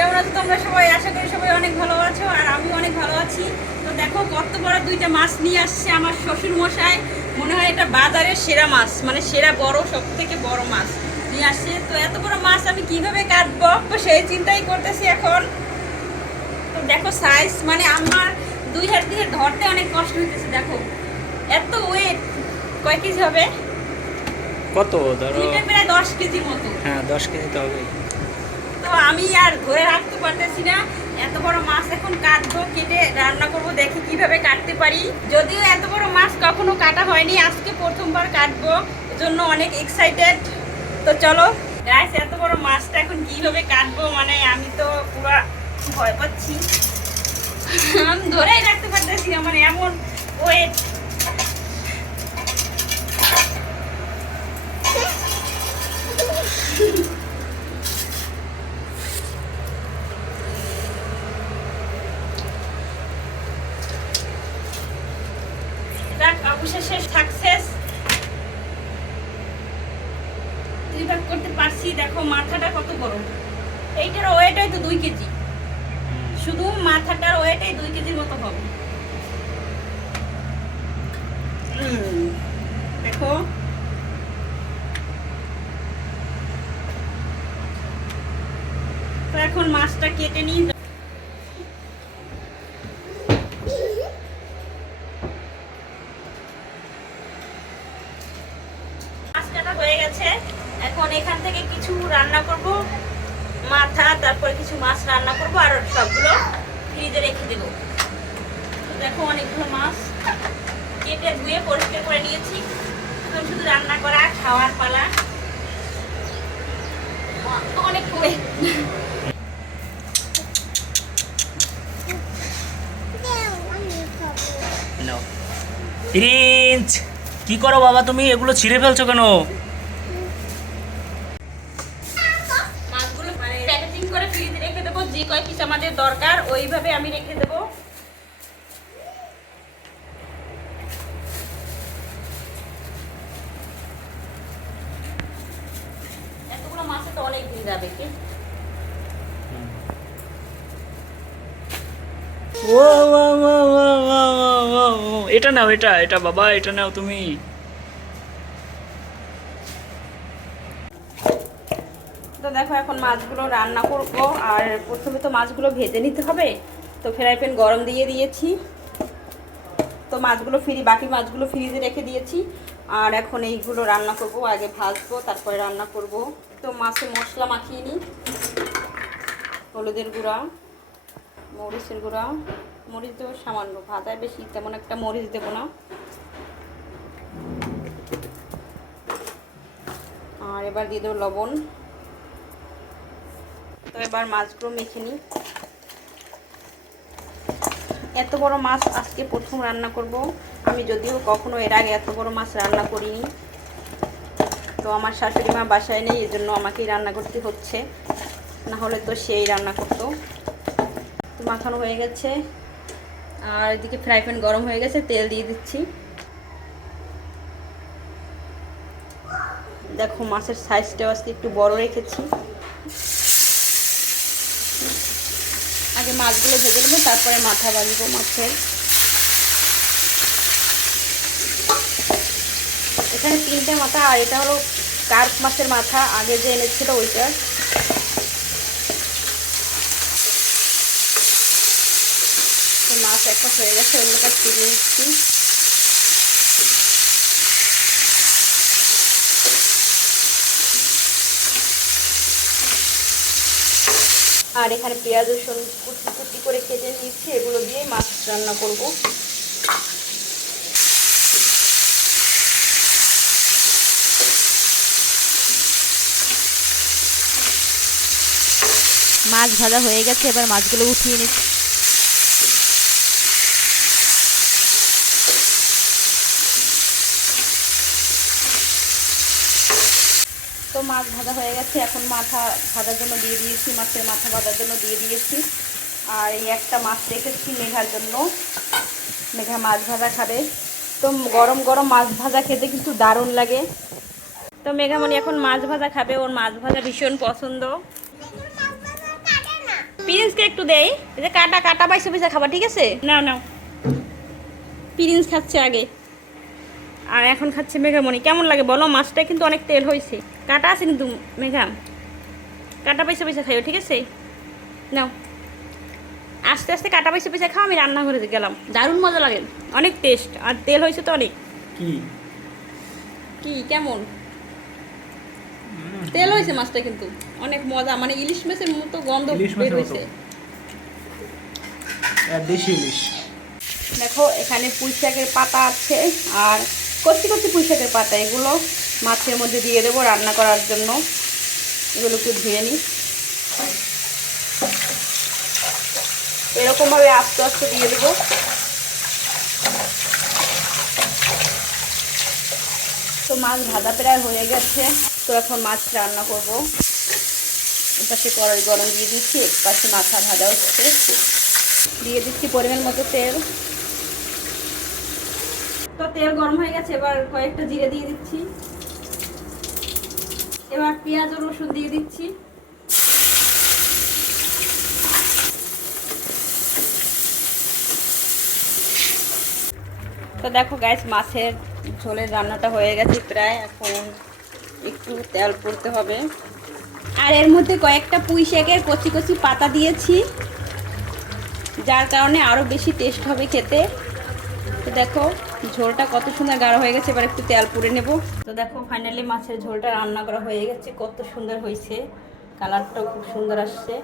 কেমন আছো তোমরা সবাই? আশা করি সবাই অনেক ভালো আছো, আর আমি অনেক ভালো আছি। তো দেখো কত বড় দুইটা মাছ নিয়ে আসছে আমার শ্বশুর মশাই। মনে হয় এটা বাজারের সেরা মাছ, মানে সেরা বড়, সব থেকে বড় মাছ নিয়ে আসছে। তো এত বড় মাছ আমি কিভাবে কাটবো, তো সেই চিন্তাই করতেছি এখন। তো দেখো সাইজ, মানে আমার দুই হাত দিয়ে ধরতে অনেক কষ্ট হইতেছে। দেখো এত ওয়েট, কয় কেজি হবে? কত ধরো? এটা প্রায় 10 কেজি মতো। হ্যাঁ, 10 কেজি তো হবে। তো আমি আর ধরে রাখতে পারতেছি না, এত বড় মাছ এখন কাটবো, কেটে রান্না করব, দেখি কিভাবে কাটতে পারি। যদিও এত বড় মাছ কখনো কাটা হয়নি, আজকে প্রথমবার কাটবো, এজন্য অনেক এক্সাইটেড। তো চলো গাইস, এত বড় মাছটা এখন কিভাবে কাটবো, মানে আমি তো পুরো ভয় পাচ্ছি। আমি ধরেই রাখতে পারতেছি না, মানে এমন ওয়েট। অবশেষে সাকসেস, দুই ভাগ করতে পারছি। দেখো মাথাটা কত বড়, এইটার ওয়েটই তো 2 কেজি, শুধু মাথাটার ওয়েটই 2 কেজির মতো হবে। দেখো তো এখন মাছটা কেটে নিই। মাছ কাটা হয়ে গেছে, এখন এখান থেকে কিছু রান্না করব, মাথা, তারপরে কিছু মাছ রান্না করব, আর সবগুলো ফ্রিজে রেখে দেবো। তো দেখো অনেকগুলো মাছ কেটে ধুয়ে পরিষ্কার করে নিয়েছি, এখন শুধু রান্না করা, খাওয়ার পালা। অনেক করে নাও। প্রিন্স, কি করো বাবা তুমি? এগুলো ছিঁড়ে ফেলছো কেন? মাছগুলো মানে প্যাকেজিং করে ফ্রিজে রেখে দেবো, যে কয় পিস আমাদের দরকার ওইভাবে আমি রেখে দেবো। এতগুলো মাছে তো অনেক দিন যাবে কি। ও ও ও ও ও ও ও, এটা নাও, এটা এটা বাবা, এটা নাও তুমি। তো দেখো এখন মাছগুলো রান্না করব, আর প্রথমে তো মাছগুলো ভেজে নিতে হবে। তো ফ্রাই প্যান গরম দিয়ে দিয়েছি, তো মাছগুলো বাকি মাছগুলো ফ্রিজে রেখে দিয়েছি। আর এখন এইগুলো রান্না করব, আগে ভাজবো তারপরে রান্না করব। তো মাছে মশলা মাখিয়ে নিই, হলুদের গুঁড়া, মরিচের গুঁড়া, মরিচ দেবো সামান্য, ভাজায় বেশি তেমন একটা মরিচ দেবো না। আর এবার দিয়ে দেবো লবণ। তো এবার মাছগুলো মেখে নিই। এত বড় মাছ আজকে প্রথম রান্না করব আমি, যদিও কখনো এর আগে এত বড় মাছ রান্না করিনি। তো আমার শাশুড়ি মা বাসায় নেই, এজন্য আমাকেই রান্না করতে হচ্ছে, না হলে তো সেই রান্না করতো। তো মাখানো হয়ে গেছে, আর এদিকে ফ্রাই প্যান গরম হয়ে গেছে, তেল দিয়ে দিচ্ছি। দেখো মাছের সাইজটাও আজকে একটু বড় রেখেছি। আগে মাছগুলো ভেজে নেবো, তারপরে মাথা ভাজবো মাছের। এখানে 3টে মাথা, আর এটা হলো কার্প মাছের মাথা, আগে যে এনেছিল ওইটা। তো মাছ একটা হয়ে গেছে, অন্যটা ফিরিয়ে নিচ্ছি। আর এখানে পেঁয়াজ রসুন কুচি কুচি করে কেটে নিয়েছি, এগুলো দিয়ে মাছ রান্না করব। মাছ ভাজা হয়ে গেছে, এবার মাছগুলো উঠিয়ে নিচ্ছি। তো মাছ ভাজা হয়ে গেছে, এখন মাথা ভাজার জন্য দিয়ে দিয়েছি, মাছের মাথা ভাজার জন্য দিয়ে দিয়েছি। আর এই একটা মাছ রেখেছি মেঘার জন্য, মেঘা মাছ ভাজা খাবে। তো গরম গরম মাছ ভাজা খেতে কিন্তু দারুণ লাগে। তো মেঘামণি এখন মাছ ভাজা খাবে, ওর মাছ ভাজা ভীষণ পছন্দ। প্রিন্সকে একটু দেই, এই যে কাটা কাটা পাইছে পয়সা খাবা, ঠিক আছে? নাও নাও। প্রিন্স খাচ্ছে আগে, আর এখন খাচ্ছে মেঘামণি। কেমন লাগে বলো? মাছটা কিন্তু অনেক তেল হয়েছে, কাটা আছে কিন্তু মেঘা, কাটা পয়সা পয়সা খাইও, ঠিক আছে? নাও, আস্তে আস্তে কাটা পয়সা পয়সা খাও, আমি রান্নাঘরে গেলাম। দারুণ মজা লাগে, অনেক টেস্ট, আর তেল হয়েছে তো অনেক। কি কি কেমন তেল হয়েছে মাছটা, কিন্তু অনেক মজা, মানে ইলিশ মাছের মতো গন্ধ ইলিশ বের মাছের মতো। হয়েছে। দেশি ইলিশ। দেখো এখানে পুঁই শাকের পাতা আছে, আর কচি কচি পুঁই শাকের পাতা, এগুলো মাছের মধ্যে দিয়ে দেবো রান্না করার জন্য। এগুলো একটু ধুয়ে নিই, এরকমভাবে আস্তে আস্তে দিয়ে দেবো। তো মাছ ভাজা প্রায় হয়ে গেছে, তো এখন মাছ রান্না করব। এপাশে কড়াই গরম দিয়ে দিচ্ছি, এপাশে মাথা ভাজা হচ্ছে। দিয়ে দিচ্ছি পরিমাণ মতো তেল। তো তেল গরম হয়ে গেছে, এবার কয়েকটা জিরে দিয়ে দিচ্ছি। এবার পেঁয়াজ ও রসুন দিয়ে দিচ্ছি। তো দেখো গ্যাস, মাছের ঝোলের রান্নাটা হয়ে গেছে প্রায়, এখন একটু তেল পড়তে হবে। আর এর মধ্যে কয়েকটা পুঁই শাকের কচি কচি পাতা দিয়েছি, যার কারণে আরও বেশি টেস্ট হবে খেতে। তো দেখো ঝোলটা কত সুন্দর গাঢ় হয়ে গেছে, এবার একটু তেল পুড়ে নেব। তো দেখো ফাইনালি মাছের ঝোলটা রান্না করা হয়ে গেছে, কত সুন্দর হয়েছে, কালারটাও খুব সুন্দর আসছে।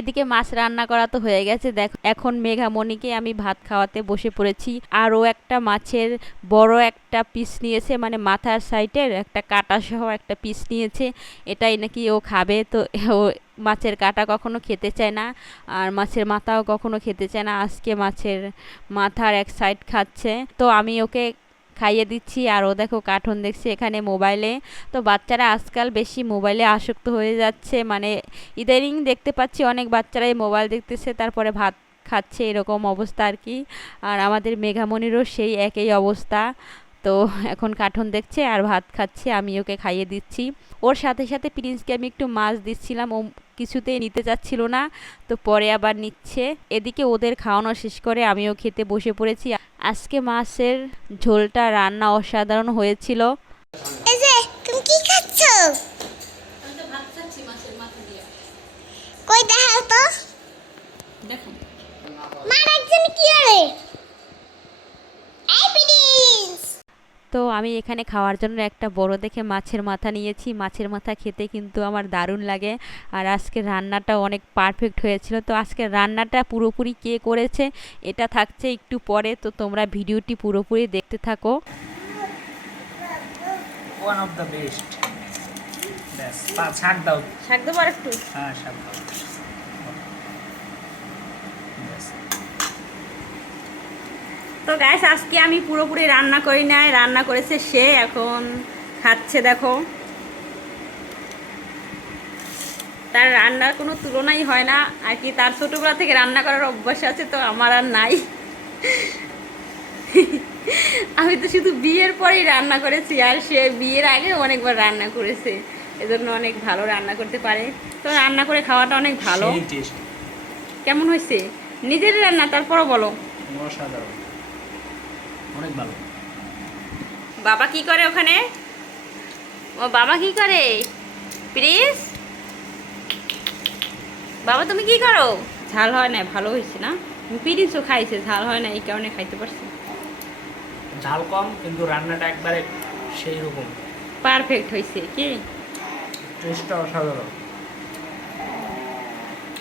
এদিকে মাছ রান্না করা তো হয়ে গেছে, দেখো এখন মেঘামণিকে আমি ভাত খাওয়াতে বসে পড়েছি। আর ও একটা মাছের বড় একটা পিস নিয়েছে, মানে মাথার সাইডের একটা কাটা সহ একটা পিস নিয়েছে, এটাই নাকি ও খাবে। তো ও মাছের কাটা কখনো খেতে চায় না, আর মাছের মাথাও কখনো খেতে চায় না। আজকে মাছের মাথার এক সাইড খাচ্ছে, তো আমি ওকে খাইয়ে দিচ্ছি। আর ও দেখো কার্টুন দেখছে এখানে মোবাইলে। তো বাচ্চারা আজকাল বেশি মোবাইলে আসক্ত হয়ে যাচ্ছে, মানে ইদানিং দেখতে পাচ্ছি অনেক বাচ্চারাই মোবাইল দেখতেছে তারপরে ভাত খাচ্ছে, এরকম অবস্থা আর কি। আর আমাদের মেঘামণিরও সেই একই অবস্থা। তো এখন কার্টুন দেখছে আর ভাত খাচ্ছে, আমি ওকে খাইয়ে দিচ্ছি। ওর সাথে সাথে প্রিন্সকে আমি একটু মাছ দিচ্ছিলাম, ও কিছুতেই নিতে চাচ্ছিল না, তো পরে আবার নিচ্ছে। এদিকে ওদের খাওয়ানো শেষ করে আমিও খেতে বসে পড়েছি। আজকে মাছের ঝোলটা রান্না অসাধারণ হয়েছিল। এই যে তুমি কি খাচ্ছ? আমি তো ভাত খাচ্ছি মাছের মাথা দিয়ে। কই দেখাও তো। দেখো মার একজন কি করে? এই প্রিন্স। তো আমি এখানে খাওয়ার জন্য একটা বড় দেখে মাছের মাথা নিয়েছি। মাছের মাথা খেতে কিন্তু আমার দারুণ লাগে, আর আজকে রান্নাটা অনেক পারফেক্ট হয়েছিল। তো আজকে রান্নাটা পুরোপুরি কে করেছে এটা থাকছে একটু পরে, তো তোমরা ভিডিওটি পুরোপুরি দেখতে থাকো। One of the best. ব্যাস শাক দাও। শাক দেবো আর একটু। হ্যাঁ শাক দাও। ব্যাস। তো গ্যাস আজকে আমি পুরোপুরি রান্না করি নাই, রান্না করেছে সে, এখন খাচ্ছে। দেখো তার রান্নার কোনো তুলনাই হয় না আর কি, তার ছোটোবেলা থেকে রান্না করার অভ্যাস আছে, তো আমার আর নাই। আমি তো শুধু বিয়ের পরেই রান্না করেছি, আর সে বিয়ের আগে অনেকবার রান্না করেছে, এজন্য অনেক ভালো রান্না করতে পারে। তো রান্না করে খাওয়াটা অনেক ভালো। সেই টেস্ট। কেমন হয়েছে নিজের রান্না, তারপরও বলো। অসাধারণ, অনেক ভালো। বাবা কি করে ওখানে? ও বাবা কি করে? প্লিজ বাবা তুমি কি করো? ঝাল হয় না, ভালো হয়েছে না? প্রিন্সও খাইছে, ঝাল হয় না এই কারণে খাইতে পারছে। ঝাল কম কিন্তু রান্নাটা একবারে সেই রকম পারফেক্ট হয়েছে কি? টেস্টটা অসাধারণ।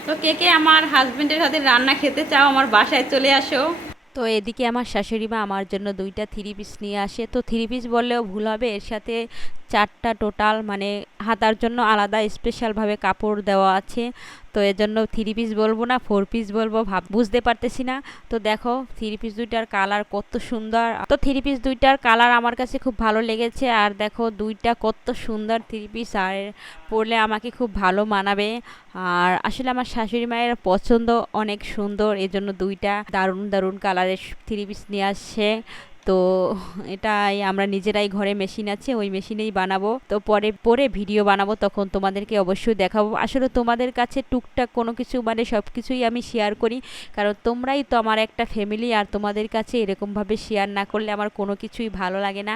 তো কে কে আমার হাজবেন্ডের সাথে রান্না খেতে চাও, আমার বাসায় চলে আসো। তো এদিকে আমার শাশুড়ি মা আমার জন্য 2টা 3 পিস নিয়ে আসে। তো 3 পিস বললেও ভুল হবে, এর সাথে 4টা টোটাল, মানে হাতার জন্য আলাদা স্পেশালভাবে কাপড় দেওয়া আছে। তো এর জন্য 3 পিস বলবো না 4 পিস বলবো বুঝতে পারতেছি না। তো দেখো 3 পিস 2টার কালার কত সুন্দর। তো 3 পিস 2টার কালার আমার কাছে খুব ভালো লেগেছে, আর দেখো 2টা কত সুন্দর 3 পিস, আর পরলে আমাকে খুব ভালো মানাবে। আর আসলে আমার শাশুড়ি মায়ের পছন্দ অনেক সুন্দর, এজন্য 2টা দারুণ দারুণ কালারের 3 পিস নিয়ে আসছে। তো এটাই আমরা নিজেরাই ঘরে মেশিন আছে, ওই মেশিনেই বানাবো। তো পরে ভিডিও বানাবো, তখন তোমাদেরকে অবশ্যই দেখাবো। আসলে তোমাদের কাছে টুকটাক কোনো কিছু মানে সব কিছুই আমি শেয়ার করি, কারণ তোমরাই তো আমার একটা ফ্যামিলি, আর তোমাদের কাছে এরকমভাবে শেয়ার না করলে আমার কোনো কিছুই ভালো লাগে না।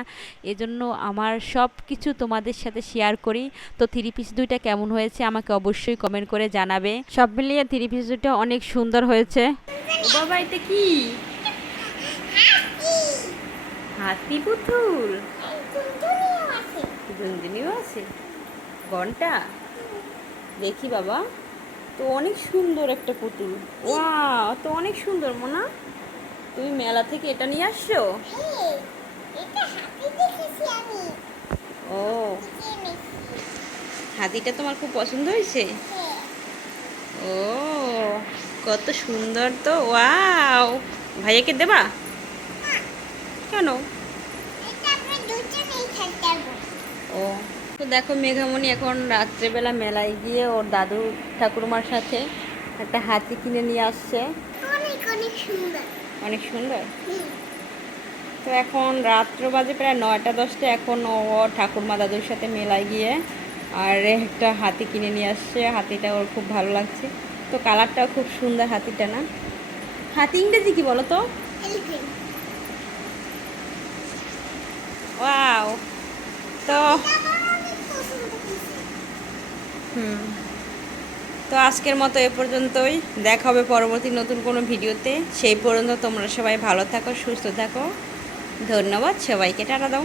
এজন্য আমার সব কিছু তোমাদের সাথে শেয়ার করি। তো 3 পিস দুইটা কেমন হয়েছে আমাকে অবশ্যই কমেন্ট করে জানাবে। সব মিলিয়ে 3 পিস দুইটা অনেক সুন্দর হয়েছে। ও বাবা, এটা কি? হাতি পুতুল, ঝুনঝুনিও আছে, ঘন্টা। দেখি বাবা, তো অনেক সুন্দর একটা পুতুল। ওয়াও, তো অনেক সুন্দর মোনা। তুমি মেলা থেকে এটা নিয়ে আসছো? এটা হাতি দেখেছি আমি। ও, হাতিটা তোমার খুব পছন্দ হয়েছে? ও, কত সুন্দর তো। ওয়াও, ভাইয়াকে দেবা? কেন? এটা আমরা দুজনেই খেলতে পারবো। ও, তো দেখো মেঘামণি এখন রাত্রেবেলা মেলায় গিয়ে ওর দাদু ঠাকুরমার সাথে একটা হাতি কিনে নিয়ে আসছে। অনেক অনেক সুন্দর। অনেক সুন্দর। হুম। তো এখন রাত্র বাজে প্রায় 9টা 10টা, এখন ও ওর ঠাকুরমা দাদুর সাথে মেলায় গিয়ে আর একটা হাতি কিনে নিয়ে আসছে। হাতিটা ওর খুব ভালো লাগছে। তো কালারটাও খুব সুন্দর হাতিটা, না? হাতি ইংরেজি কি বলো তো? এলিফ্যান্ট। ওয়াও। তো আমার অনেক পছন্দ হয়েছে। তো আজকের মতো এ পর্যন্তই। দেখা হবে পরবর্তী নতুন কোনো ভিডিওতে। সেই পর্যন্ত তোমরা সবাই ভালো থাকো, সুস্থ থাকো। ধন্যবাদ সবাইকে, টাটা দাও।